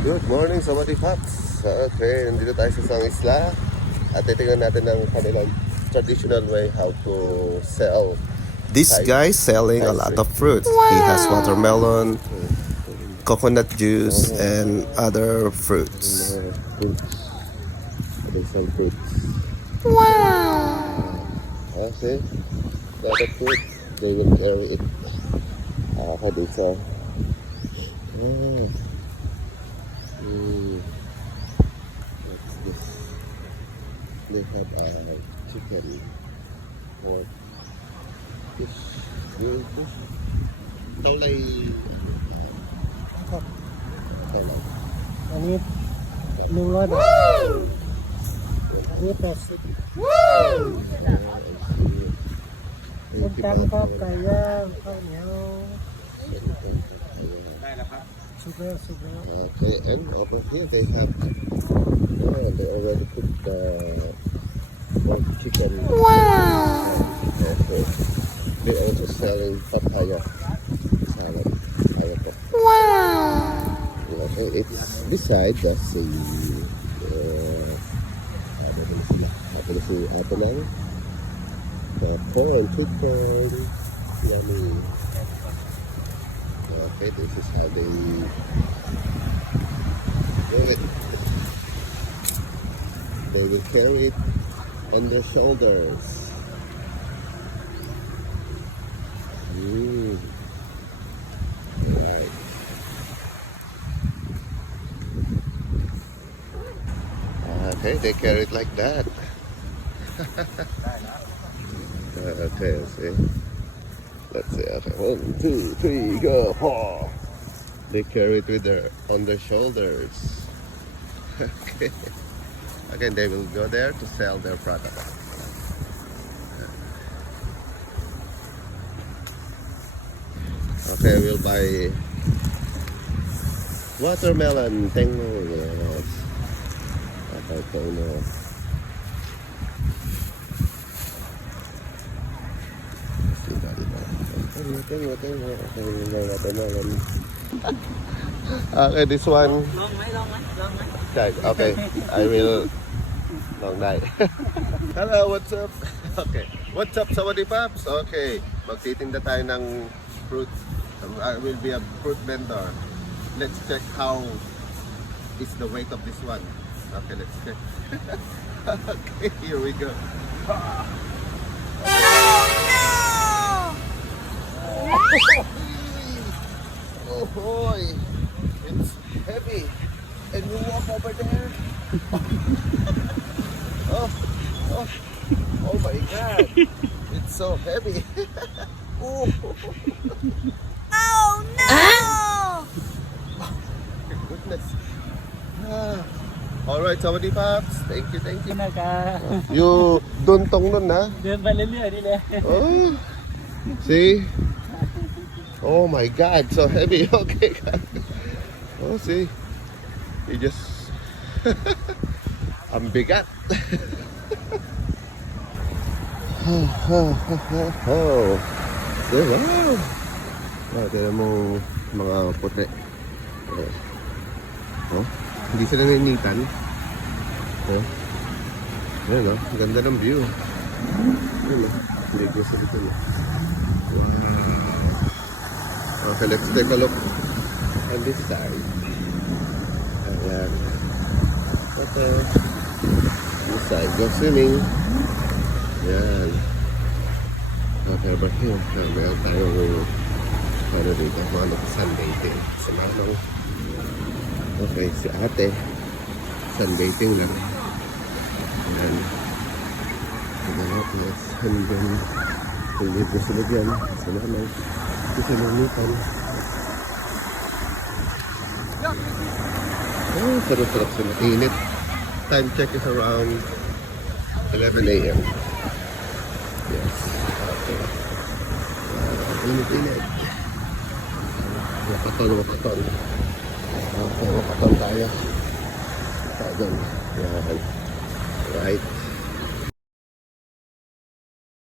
Good morning sa Mati Pops. Okay, nandito tayo sa isang isla at titingnan natin ang kanilang traditional way how to sell. This guy selling a lot of fruits. He has watermelon, coconut juice, and other fruits. Fruits. They sell fruits. Okay, lot of fruits. They will carry it. How they sell. What's this? They have chicken or fish, grilled fish. Taulay. Taulay. อันนี้100 บาทอันนี้80ส้มตำครับไก่ย่างข้าวเหนียวสุกแล้ว Okay, and over here they have they already put the chicken. Okay. They also selling papaya salad. Okay, it's beside the sea. Apa lang? Corn, sweet corn. Yummy. Okay, this is how they do it. They will carry it on their shoulders. Right. Okay, they carry it like that. Okay, see. Let's see. Okay, 1, 2, 3, go. Oh. They carry it with on their shoulders. Okay. Again, they will go there to sell their product. Okay, we'll buy watermelon. Tengo. Yes. Okay, tengo. Tengo. Watermelon. Okay, this one. Longไหม Okay, I will long night. Hello, what's up? Okay, what's up, Sawadee Pops? Okay, magtitinda tayo ng fruit. I will be a fruit vendor. Let's check how is the weight of this one. Okay, let's check. Okay, here we go. Oh boy, it's heavy. And you walk over there. Oh my God! It's so heavy. Oh. Oh no! Goodness. All right, Sawadee Pops. Thank you. นะคะ You duntong nun na. เดินไปเรื่อยๆนี่แหละ Oh, see? Oh my God, so heavy. Okay. Oh, see? You just ang bigat. Wow. Tignan mo mga puti. Oh, hindi sila nainitan. Oh. Ayan o, ganda ng view. Ayan o, hindi ko sa dito. Wow. Okay, let's take a look on this side. Ayan. Okay. This side, go swimming. Ayan. Okay, but here, meron tayong ano dito, mga sunbathing. Sa mamang. Okay, si ate. Sunbathing lang. Ayan. Tignan natin, yes. Hanggang hindi ko sila dyan. Sa mamang. Kasi lumitan. Oh, sarap-sarap sila. Init. Time check is around 11 a.m. Yes. Okay. Init-init. Wakaton. Okay, wakaton tayo. Tagan. Yan. Right.